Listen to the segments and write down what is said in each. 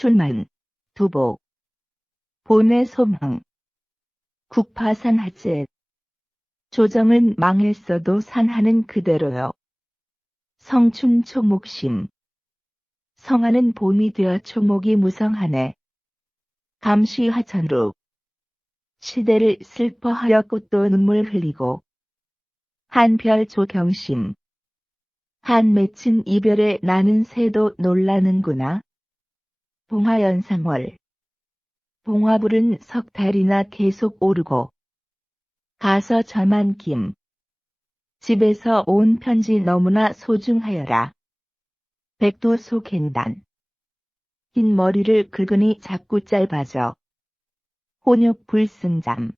춘만, 두보, 본의 소망, 국파산 하재. 조정은 망했어도 산하는 그대로요. 성춘 초목심. 성하는 봄이 되어 초목이 무성하네. 감시화천루. 시대를 슬퍼하여 꽃도 눈물 흘리고. 한별 조경심. 한 맺힌 이별에 나는 새도 놀라는구나. 봉화연상월. 봉화불은 석 달이나 계속 오르고. 가서 저만 김. 집에서 온 편지 너무나 소중하여라. 백도소 갱단. 흰 머리를 긁으니 자꾸 짧아져. 혼욕 불승잠.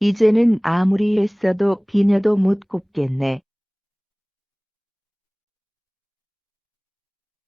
이제는 아무리 애써도 비녀도 못 꼽겠네.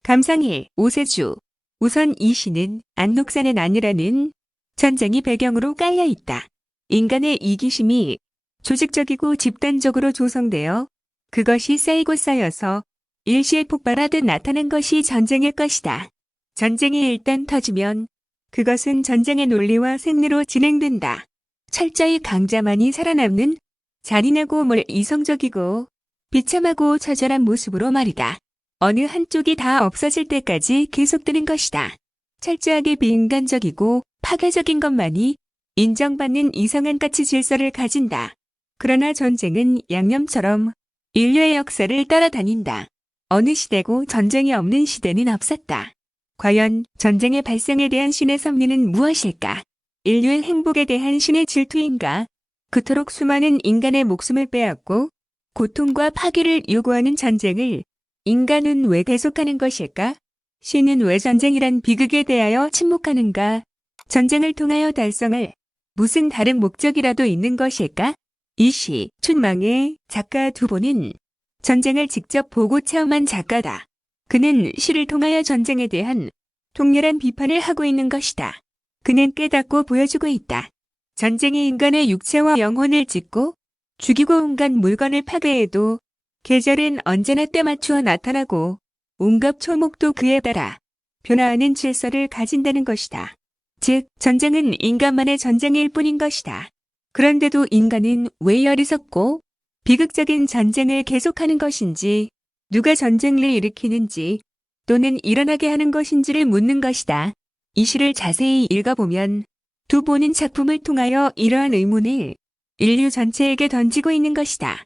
감상해 오세주. 우선 이 시는 안록산의 난이라는 전쟁이 배경으로 깔려 있다. 인간의 이기심이 조직적이고 집단적으로 조성되어 그것이 쌓이고 쌓여서 일시에 폭발하듯 나타난 것이 전쟁일 것이다. 전쟁이 일단 터지면 그것은 전쟁의 논리와 생리로 진행된다. 철저히 강자만이 살아남는 잔인하고 이성적이고 비참하고 처절한 모습으로 말이다. 어느 한쪽이 다 없어질 때까지 계속되는 것이다. 철저하게 비인간적이고 파괴적인 것만이 인정받는 이상한 가치 질서를 가진다. 그러나 전쟁은 양념처럼 인류의 역사를 따라다닌다. 어느 시대고 전쟁이 없는 시대는 없었다. 과연 전쟁의 발생에 대한 신의 섭리는 무엇일까? 인류의 행복에 대한 신의 질투인가? 그토록 수많은 인간의 목숨을 빼앗고 고통과 파괴를 요구하는 전쟁을 인간은 왜 계속하는 것일까? 신은 왜 전쟁이란 비극에 대하여 침묵하는가? 전쟁을 통하여 달성할 무슨 다른 목적이라도 있는 것일까? 이 시, 춘망의 작가 두보는 전쟁을 직접 보고 체험한 작가다. 그는 시를 통하여 전쟁에 대한 통렬한 비판을 하고 있는 것이다. 그는 깨닫고 보여주고 있다. 전쟁이 인간의 육체와 영혼을 찢고 죽이고 온갖 물건을 파괴해도 계절은 언제나 때맞추어 나타나고 온갖 초목도 그에 따라 변화하는 질서를 가진다는 것이다. 즉, 전쟁은 인간만의 전쟁일 뿐인 것이다. 그런데도 인간은 왜 어리석고 비극적인 전쟁을 계속하는 것인지, 누가 전쟁을 일으키는지 또는 일어나게 하는 것인지를 묻는 것이다. 이 시를 자세히 읽어보면 두보는 작품을 통하여 이러한 의문을 인류 전체에게 던지고 있는 것이다.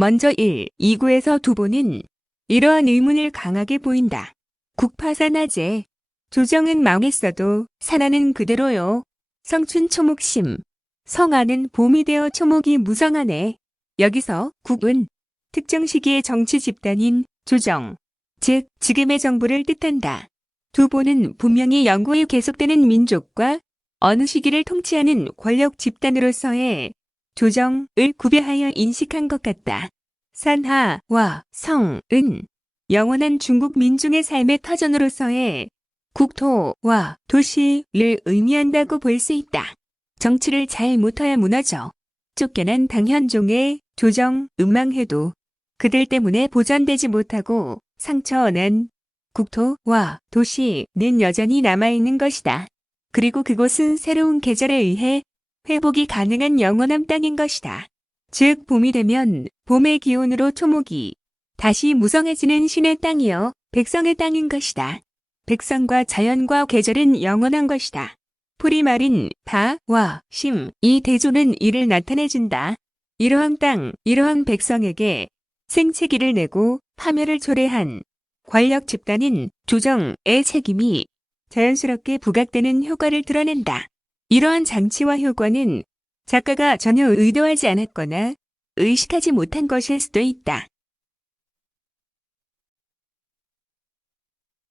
먼저 1, 2구에서 두보는 이러한 의문을 강하게 보인다. 국파산하재. 조정은 망했어도 산하는 그대로요. 성춘 초목심. 성하는 봄이 되어 초목이 무성하네. 여기서 국은 특정 시기의 정치 집단인 조정, 즉 지금의 정부를 뜻한다. 두보는 분명히 영구히 계속되는 민족과 어느 시기를 통치하는 권력 집단으로서의 조정을 구별하여 인식한 것 같다. 산하와 성은 영원한 중국 민중의 삶의 터전으로서의 국토와 도시를 의미한다고 볼 수 있다. 정치를 잘 못해야 무너져 쫓겨난 당현종의 조정, 음망해도 그들 때문에 보전되지 못하고 상처난 국토와 도시는 여전히 남아있는 것이다. 그리고 그곳은 새로운 계절에 의해 회복이 가능한 영원한 땅인 것이다. 즉, 봄이 되면 봄의 기운으로 초목이 다시 무성해지는 신의 땅이여 백성의 땅인 것이다. 백성과 자연과 계절은 영원한 것이다. 풀이 마린 다와 심, 이 대조는 이를 나타내준다. 이러한 땅, 이러한 백성에게 생채기를 내고 파멸을 초래한 권력 집단인 조정의 책임이 자연스럽게 부각되는 효과를 드러낸다. 이러한 장치와 효과는 작가가 전혀 의도하지 않았거나 의식하지 못한 것일 수도 있다.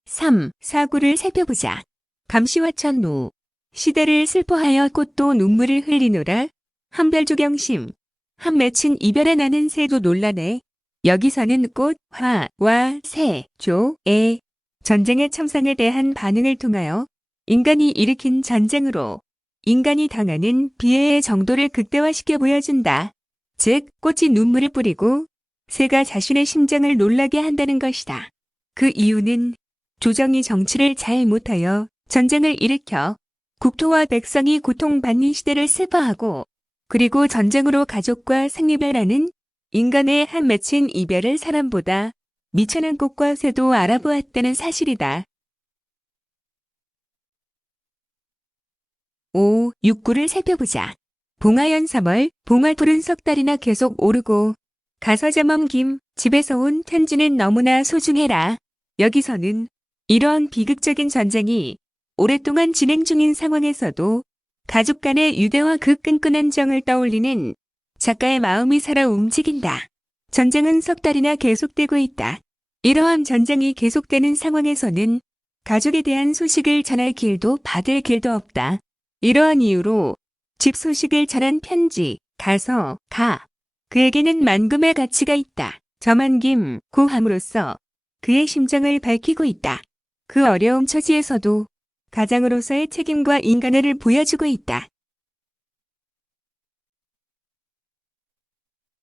3. 사구를 살펴보자. 감시화천루. 시대를 슬퍼하여 꽃도 눈물을 흘리노라. 한별조경심. 한 맺힌 이별에 나는 새도 논란해. 여기서는 꽃, 화와 새, 조의 전쟁의 참상에 대한 반응을 통하여 인간이 일으킨 전쟁으로 인간이 당하는 비애의 정도를 극대화시켜 보여준다. 즉, 꽃이 눈물을 뿌리고 새가 자신의 심장을 놀라게 한다는 것이다. 그 이유는 조정이 정치를 잘 못하여 전쟁을 일으켜 국토와 백성이 고통받는 시대를 슬퍼하고 그리고 전쟁으로 가족과 생리별하는 인간의 한 맺힌 이별을 사람보다 미천한 꽃과 새도 알아보았다는 사실이다. 5. 육구를 살펴보자. 봉화연 3월, 봉화불은 석 달이나 계속 오르고 가서자 멈김, 집에서 온 편지는 너무나 소중해라. 여기서는 이러한 비극적인 전쟁이 오랫동안 진행 중인 상황에서도 가족 간의 유대와 그 끈끈한 정을 떠올리는 작가의 마음이 살아 움직인다. 전쟁은 석 달이나 계속되고 있다. 이러한 전쟁이 계속되는 상황에서는 가족에 대한 소식을 전할 길도 받을 길도 없다. 이러한 이유로 집 소식을 전한 편지, 가. 그에게는 만금의 가치가 있다. 저만김, 고함으로써 그의 심정을 밝히고 있다. 그 어려움 처지에서도 가장으로서의 책임과 인간애를 보여주고 있다.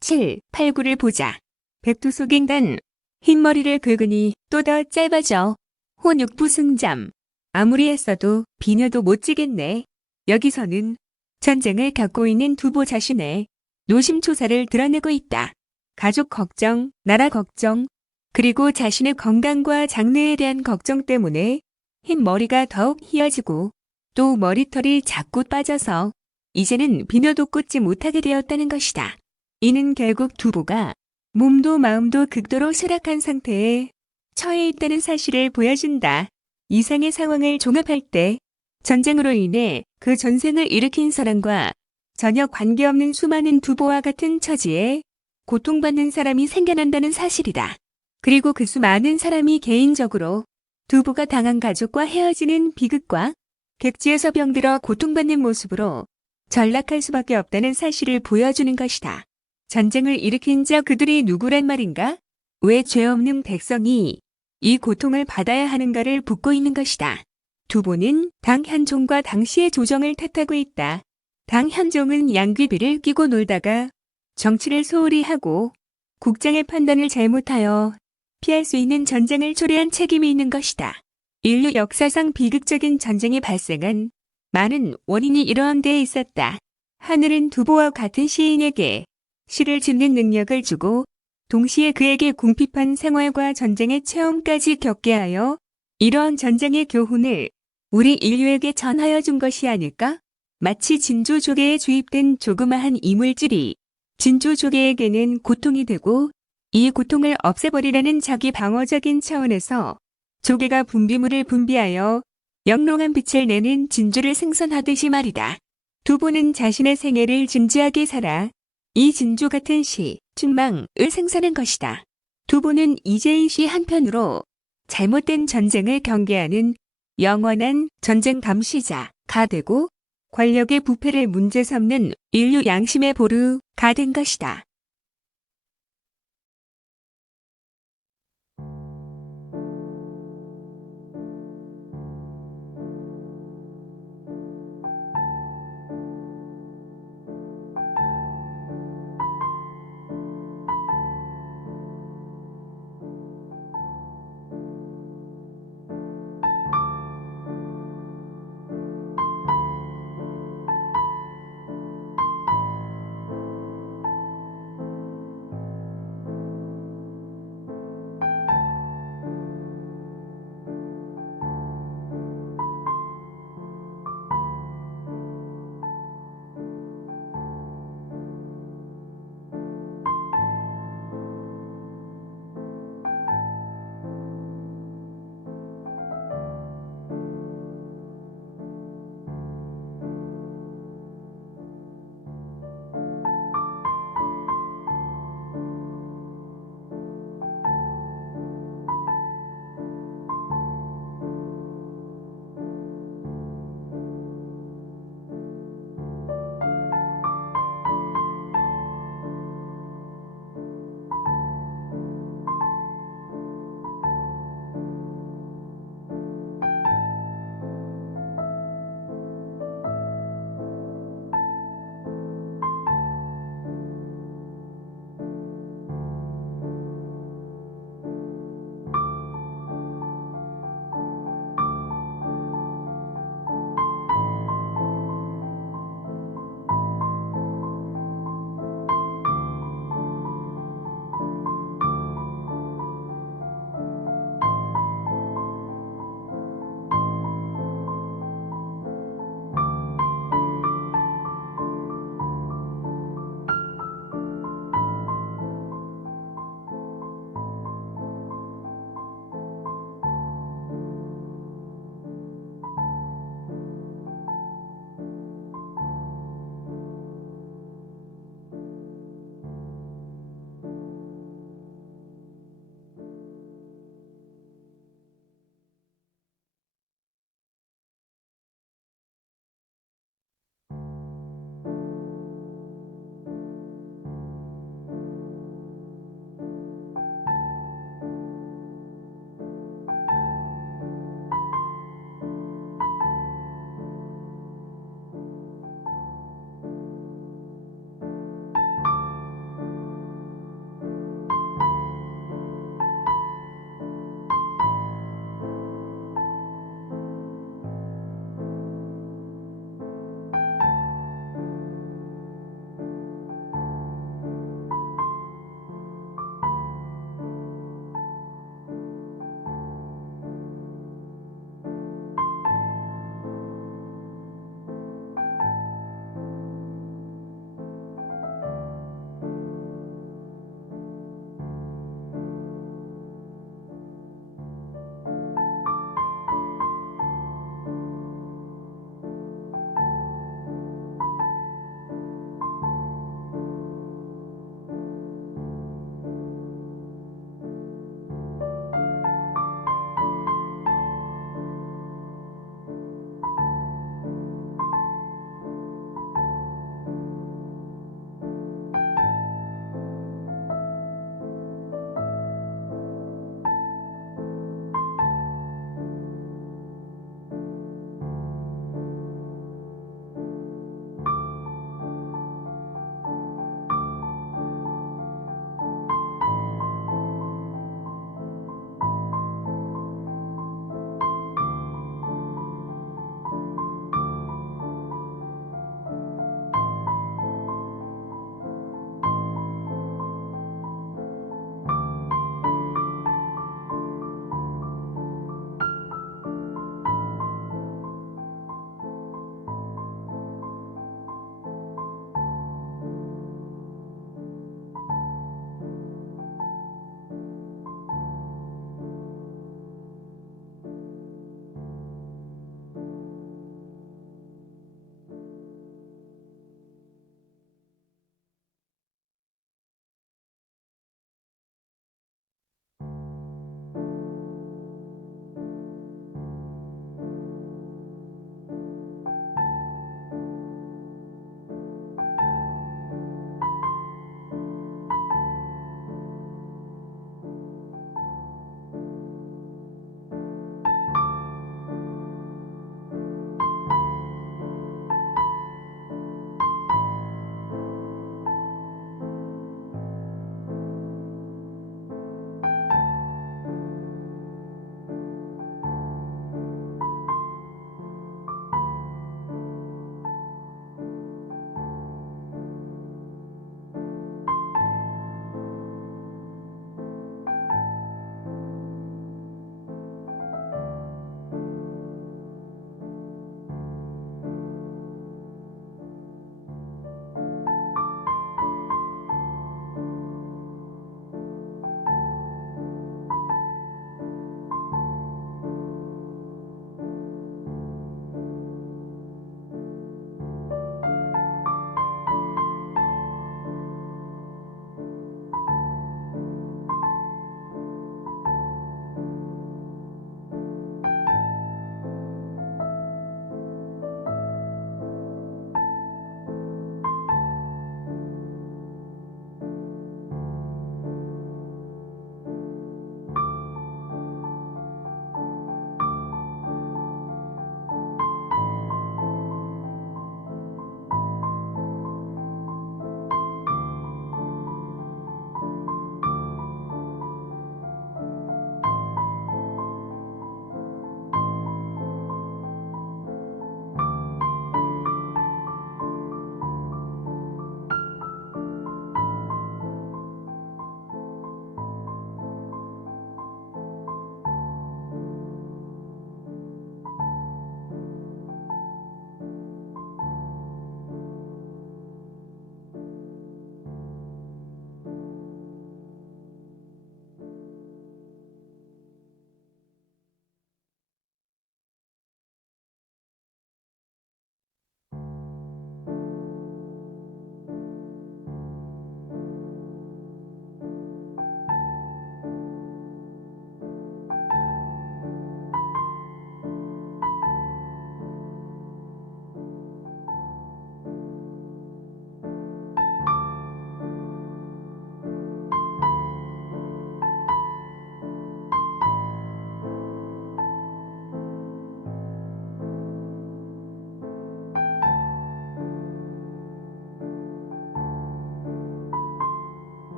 7. 8구를 보자. 백두속인간, 흰머리를 긁으니 또 더 짧아져. 혼육부승잠. 아무리 했어도 비녀도 못 지겠네. 여기서는 전쟁을 겪고 있는 두보 자신의 노심초사를 드러내고 있다. 가족 걱정, 나라 걱정, 그리고 자신의 건강과 장래에 대한 걱정 때문에 흰 머리가 더욱 희어지고 또 머리털이 자꾸 빠져서 이제는 비녀도 꽂지 못하게 되었다는 것이다. 이는 결국 두보가 몸도 마음도 극도로 쇠락한 상태에 처해 있다는 사실을 보여준다. 이상의 상황을 종합할 때 전쟁으로 인해 그 전생을 일으킨 사람과 전혀 관계없는 수많은 두보와 같은 처지에 고통받는 사람이 생겨난다는 사실이다. 그리고 그 수많은 사람이 개인적으로 두보가 당한 가족과 헤어지는 비극과 객지에서 병들어 고통받는 모습으로 전락할 수밖에 없다는 사실을 보여주는 것이다. 전쟁을 일으킨 자 그들이 누구란 말인가? 왜 죄 없는 백성이 이 고통을 받아야 하는가를 묻고 있는 것이다. 두보는 당 현종과 당시의 조정을 탓하고 있다. 당 현종은 양귀비를 끼고 놀다가 정치를 소홀히 하고 국장의 판단을 잘못하여 피할 수 있는 전쟁을 초래한 책임이 있는 것이다. 인류 역사상 비극적인 전쟁이 발생한 많은 원인이 이러한 데에 있었다. 하늘은 두보와 같은 시인에게 시를 짓는 능력을 주고 동시에 그에게 궁핍한 생활과 전쟁의 체험까지 겪게 하여 이러한 전쟁의 교훈을 우리 인류에게 전하여 준 것이 아닐까? 마치 진조조개에 주입된 조그마한 이물질이 진조조개에게는 고통이 되고 이 고통을 없애버리라는 자기 방어적인 차원에서 조개가 분비물을 분비하여 영롱한 빛을 내는 진주를 생성하듯이 말이다. 두보는 자신의 생애를 진지하게 살아 이 진주 같은 시, 춘망을 생산한 것이다. 두보는 이재인 시 한편으로 잘못된 전쟁을 경계하는 영원한 전쟁 감시자가 되고 권력의 부패를 문제 삼는 인류 양심의 보루가 된 것이다.